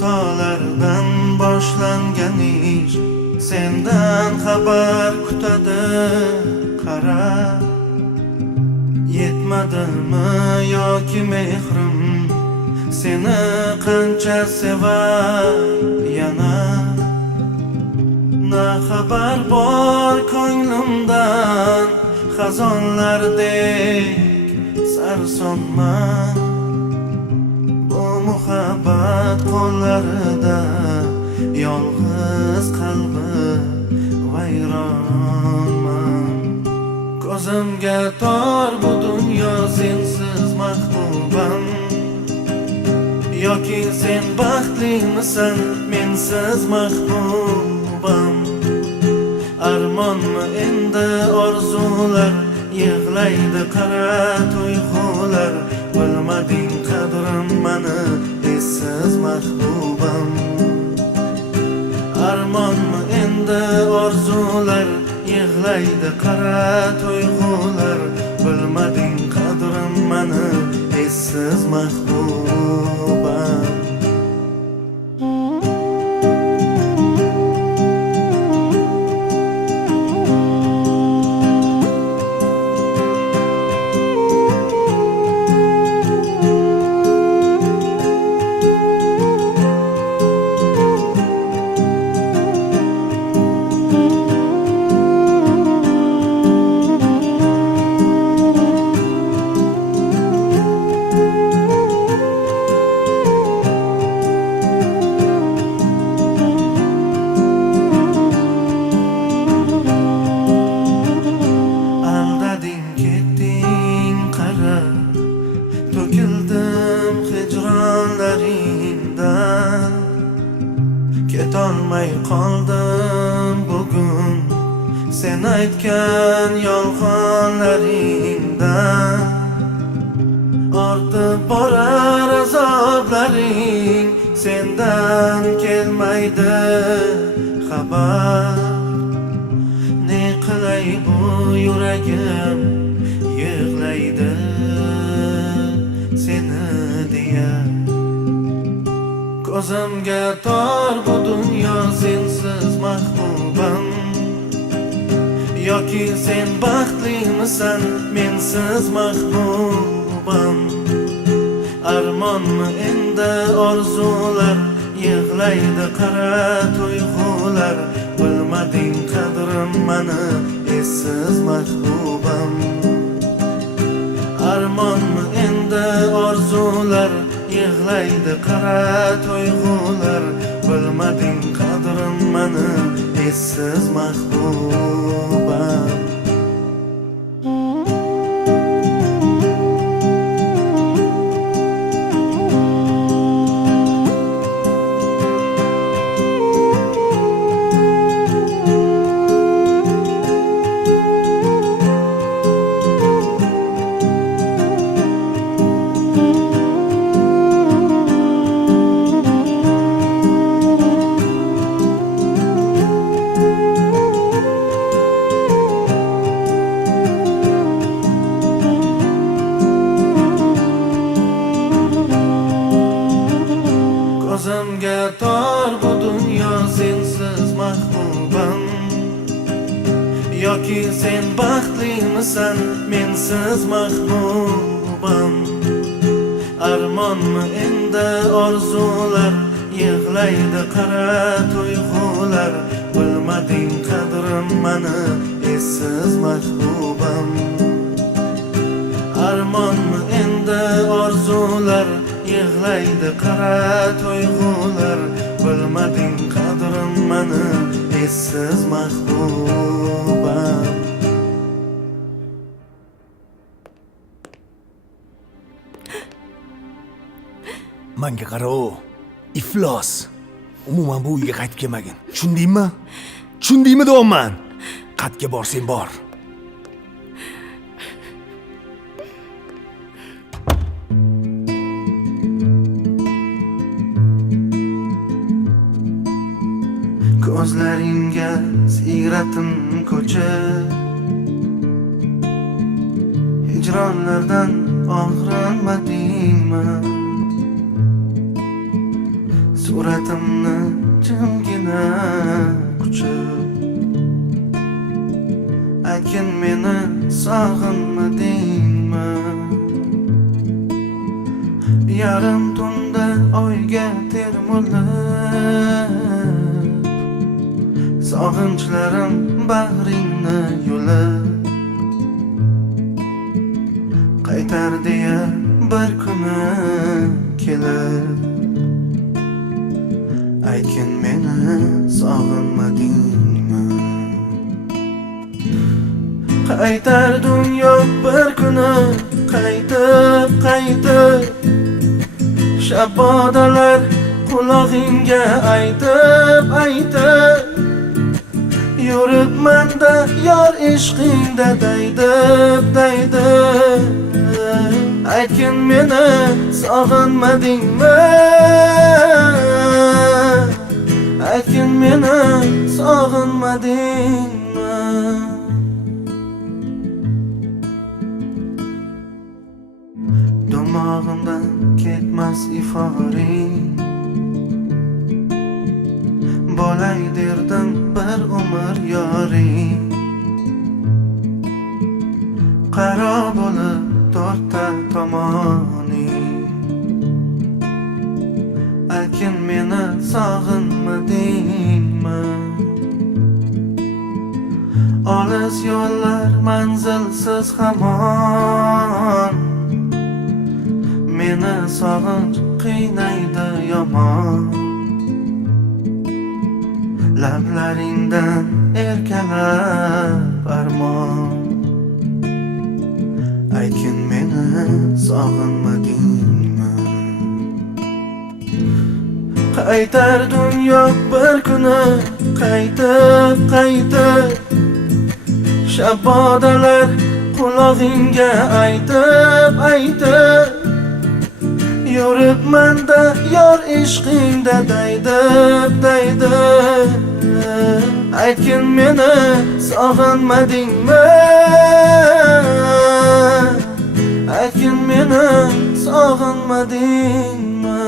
xatolardan boshlangan ish sendan xabar kutadi qara. Yetmadimi yoki mehrim seni qancha sevar yana. Na xabar bor ko'nglimdan xazonlardek sarsonman. Bu muhabbat qo'llarida yolg'iz qalbi vayronman. Ko'zimga tor bu dunyo sensiz mahbubam. Yoki sen baxtlimisan mensiz mahbubam. Armonmi endi orzular yig'laydi qara tuyg'ular. Bilmading qadrim mani essiz mahbubam. Armonmi endi orzular yig'laydi qara tuyg'ular. Bilmading qadrim mani essiz mahbubam. To'kildim hijronlaringdan, ketolmay qoldim bugun sen aytgan yolg'onlaringdan. Ortib borar azoblaring, sendan kelmaydi xabar. Ne qilay bu yuragim yig'laydi seni deya. Ko'zimga tor bu dunyo sensiz mahbubam. Yoki sen baxtlimisan mensiz mahbubam. Armonmi endi orzular yig'laydi qara tuyg'ular. Bilmading qadrim mani essiz mahbubam. Armonmi endi orzular yig'laydi qara tuyg'ular. Bilmading qadrim mani essiz mahbubam. Ko'zimga tor bu dunyo sensiz mahbubam. Yoki sen baxtlimisan mensiz mahbubam. Armonmi endi orzular yig'laydi qara tuyg'ular. Bilmading qadrim mani essiz mahbubam. Armonmi endi orzular yig'laydi qara tuyg'ular. Bilmading qadrim mani essiz mahbubam. Manga qara, iflos. Umuman bu uyga qaytib kelmagin. Tushundingmi? Tushundingmi deyapman? Qayerga borsang bor. Ko'zlaringga sigratim ko'chib, hijronlardan og'rinmadingmi? suratimni jimgina quchib, aytgin meni sog'inmadingmi? Yarim tunda oyga termulib, sog'inchlarim bag'ringni yulib, qaytar deya bir kuni kelib, aytgin meni sog'inmadingmi? Qaytar dunyo bir kuni qaytib, shabodalar qulog'ingga aytib, yuribman-da yor ishqingda daydib, aytgin meni sog'inmadingmi? Aytgin meni sog'inmadingmi? Dimog'imdan ketmas iforing, bo'lay derdim bir umr yoring. Qaro bo'lib to'rtta tomoning, aytgin meni sog'inmadingmi? Olis yo'llar manzilsiz hamon, meni sog'inch qiynaydi yomon. Lablaringdan erkalab armon, aytgin meni sog'inmadingmi? Qaytar dunyo bir kuni qaytib, shabodalar qulog'ingga aytib, yuribman-da yor ishqingda daydib, aytgin meni sog'inmadingmi? Aytgin meni sog'inmadingmi?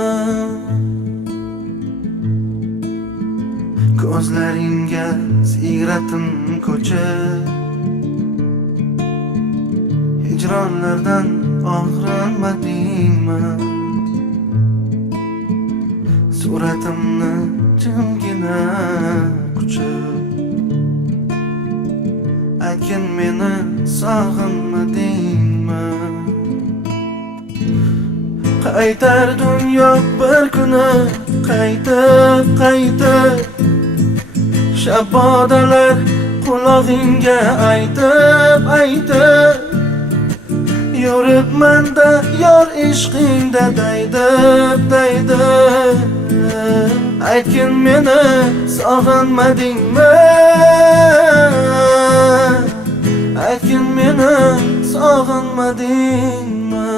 Ko'zlaringga siyratim ko'chib, hijronlardan og'rinmadingmi? Suratimni jimgina quchib, aytgin meni sog'inmadingmi? Qaytar dunyo bir kuni qaytib, shabodalar qulog'ingga aytib, yuribman-da yor ishqingda daydib, aytgin meni sog'inmadingmi? Aytgin meni sog'inmadingmi?